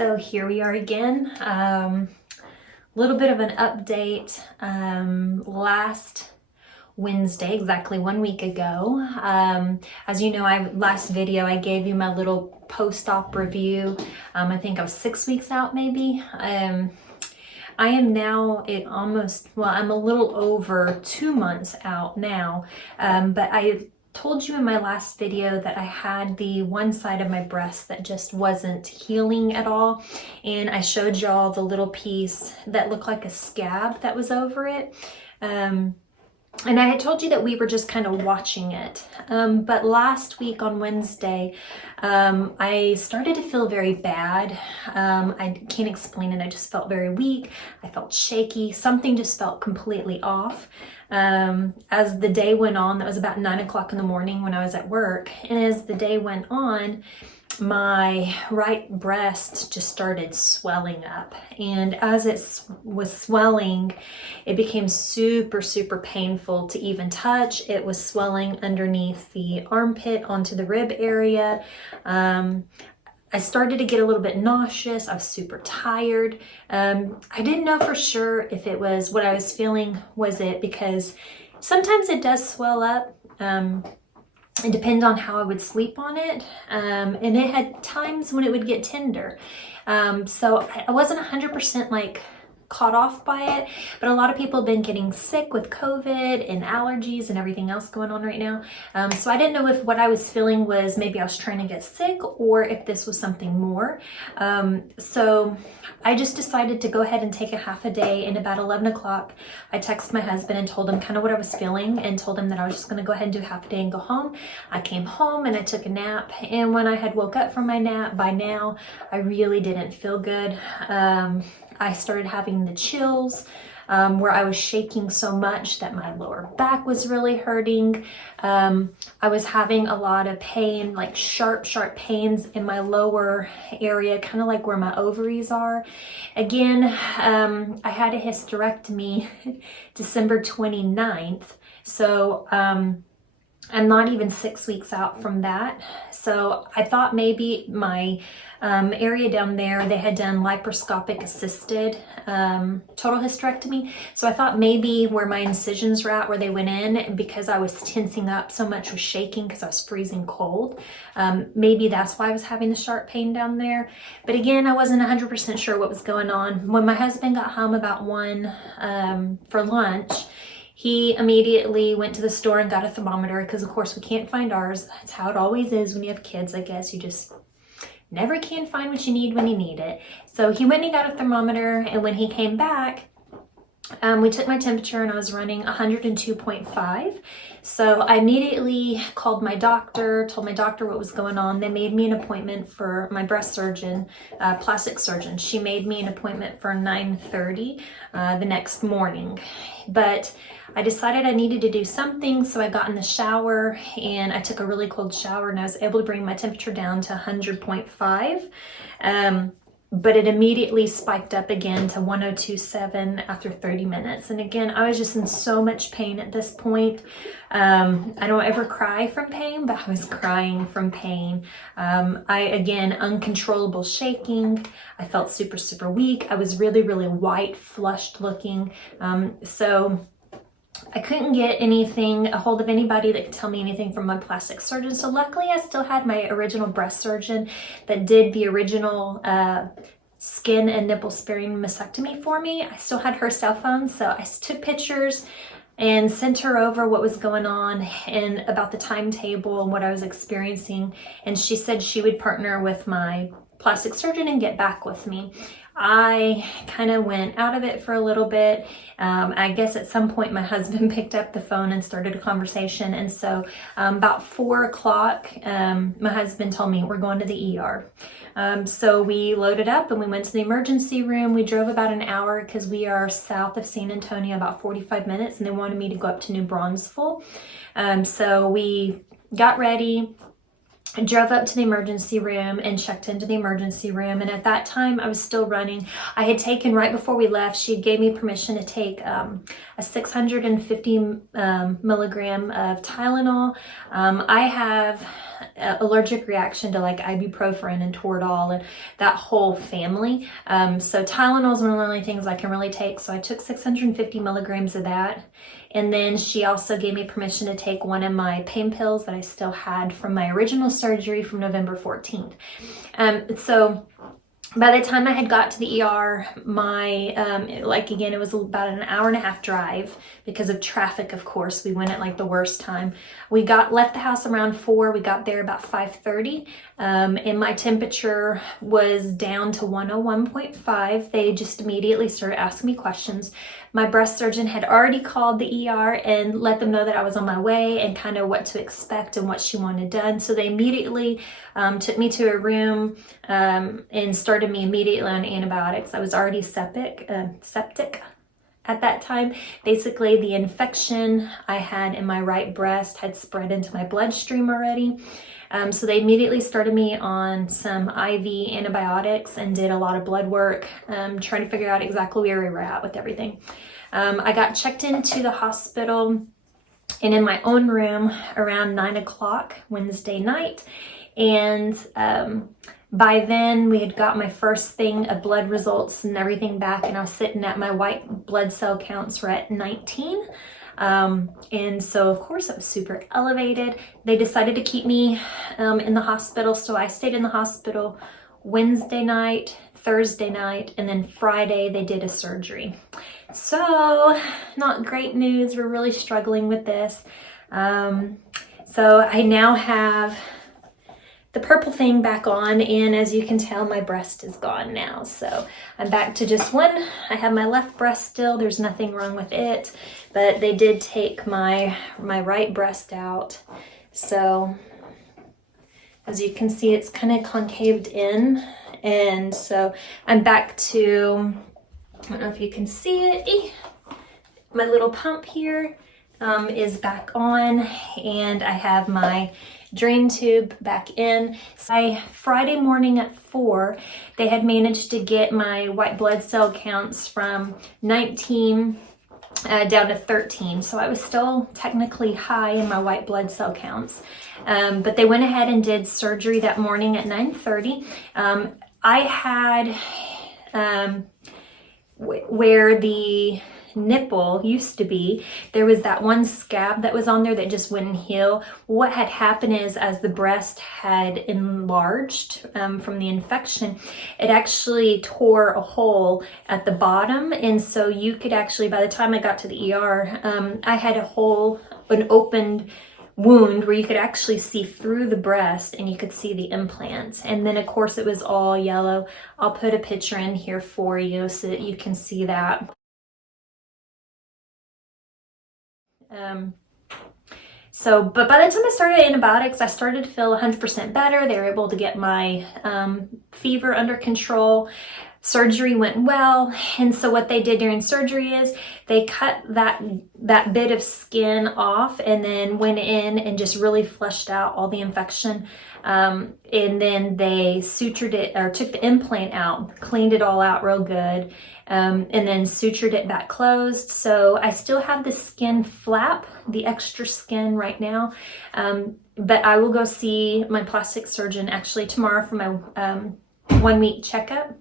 So here we are again. Little bit of an update. Last Wednesday, exactly 1 week ago, as you know, last video I gave you my little post-op review. I think I was 6 weeks out maybe. I am now I'm a little over 2 months out now, but I told you in my last video that I had the one side of my breast that just wasn't healing at all, and I showed y'all the little piece that looked like a scab that was over it. And I had told you that we were just kind of watching it. But last week on Wednesday, I started to feel very bad. I can't explain it. I just felt very weak. I felt shaky. Something just felt completely off. As the day went on, that was about 9 o'clock in the morning when I was at work. And as the day went on, my right breast just started swelling up, and as it was swelling, it became super painful to even touch. It was swelling underneath the armpit onto the rib area. I started to get a little bit nauseous. I was super tired. I didn't know for sure if it was what I was feeling was it, because sometimes it does swell up. It depends on how I would sleep on it, and it had times when it would get tender. So I wasn't 100% like caught off by it, but a lot of people have been getting sick with COVID and allergies and everything else going on right now. So I didn't know if what I was feeling was maybe I was trying to get sick or if this was something more. So I just decided to go ahead and take a half a day, and about 11 o'clock, I texted my husband and told him kind of what I was feeling and told him that I was just going to go ahead and do half a day and go home. I came home and I took a nap, and when I had woke up from my nap, by now, I really didn't feel good. I started having the chills, where I was shaking so much that my lower back was really hurting. I was having a lot of pain, like sharp pains in my lower area, kind of like where my ovaries are. Again, I had a hysterectomy December 29th. So, I'm not even 6 weeks out from that. So I thought maybe my area down there, they had done laparoscopic assisted total hysterectomy. So I thought maybe where my incisions were at, where they went in, because I was tensing up so much, was shaking because I was freezing cold. Maybe that's why I was having the sharp pain down there. But again, I wasn't 100% sure what was going on. When my husband got home about 1 for lunch, he immediately went to the store and got a thermometer, because of course we can't find ours. That's how it always is when you have kids, I guess. You just never can find what you need when you need it. So he went and he got a thermometer, and when he came back, we took my temperature and I was running 102.5. So I immediately called my doctor, told my doctor what was going on. They made me an appointment for my breast surgeon, plastic surgeon. She made me an appointment for 9:30 the next morning. But I decided I needed to do something, so I got in the shower and I took a really cold shower, and I was able to bring my temperature down to 100.5. But it immediately spiked up again to 102.7 after 30 minutes. And again, I was just in so much pain at this point. I don't ever cry from pain, but I was crying from pain. Again, uncontrollable shaking. I felt super weak. I was really white, flushed looking. So I couldn't get a hold of anybody that could tell me anything from my plastic surgeon. So luckily I still had my original breast surgeon that did the original skin and nipple sparing mastectomy for me. I still had her cell phone, so I took pictures and sent her over what was going on and about the timetable and what I was experiencing. And she said she would partner with my plastic surgeon and get back with me. I kind of went out of it for a little bit. I guess at some point my husband picked up the phone and started a conversation. And so about 4 o'clock, my husband told me we're going to the ER. So we loaded up and we went to the emergency room. We drove about an hour because we are south of San Antonio, about 45 minutes, and they wanted me to go up to New Braunfels. So we got ready. I drove up to the emergency room and checked into the emergency room. And at that time, I was still running. I had taken, right before we left, she gave me permission to take a 650 milligram of Tylenol. I have allergic reaction to like ibuprofen and Toradol and that whole family. So Tylenol is one of the only things I can really take. So I took 650 milligrams of that. And then she also gave me permission to take one of my pain pills that I still had from my original surgery from November 14th. So by the time I had got to the ER, my, again, it was about an hour and a half drive because of traffic, of course. We went at like the worst time. We left the house around 4. We got there about 5:30. And my temperature was down to 101.5. They just immediately started asking me questions. My breast surgeon had already called the ER and let them know that I was on my way and kind of what to expect and what she wanted done. So they immediately took me to a room and started me immediately on antibiotics. I was already septic at that time. Basically, the infection I had in my right breast had spread into my bloodstream already. So they immediately started me on some IV antibiotics and did a lot of blood work, trying to figure out exactly where we were at with everything. I got checked into the hospital and in my own room around 9 o'clock Wednesday night. And by then we had got my first thing of blood results and everything back, and I was sitting at my white blood cell counts were at 19. And so of course I was super elevated. They decided to keep me in the hospital. So I stayed in the hospital Wednesday night, Thursday night, and then Friday they did a surgery. So not great news. We're really struggling with this. So I now have the purple thing back on, and as you can tell, my breast is gone now. So I'm back to just one. I have my left breast still. There's nothing wrong with it, but they did take my right breast out. So as you can see, it's kind of concaved in. And so I'm back to, I don't know if you can see it, my little pump here is back on, and I have my drain tube back in. So Friday morning at 4, they had managed to get my white blood cell counts from 19 down to 13. So I was still technically high in my white blood cell counts. But they went ahead and did surgery that morning at 9:30. I had where the nipple used to be, there was that one scab that was on there that just wouldn't heal. What had happened is, as the breast had enlarged from the infection, it actually tore a hole at the bottom. And so you could actually, by the time I got to the ER, I had an opened wound where you could actually see through the breast and you could see the implant. And then of course it was all yellow. I'll put a picture in here for you so that you can see that. But by the time I started antibiotics, I started to feel 100% better. They were able to get my fever under control. Surgery went well. And so what they did during surgery is they cut that bit of skin off and then went in and just really flushed out all the infection. And then they sutured it, or took the implant out, cleaned it all out real good, and then sutured it back closed. So I still have the skin flap, the extra skin right now, but I will go see my plastic surgeon actually tomorrow for my 1-week checkup.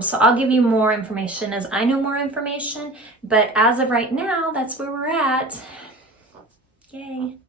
So I'll give you more information as I know more information, but as of right now, that's where we're at. Yay.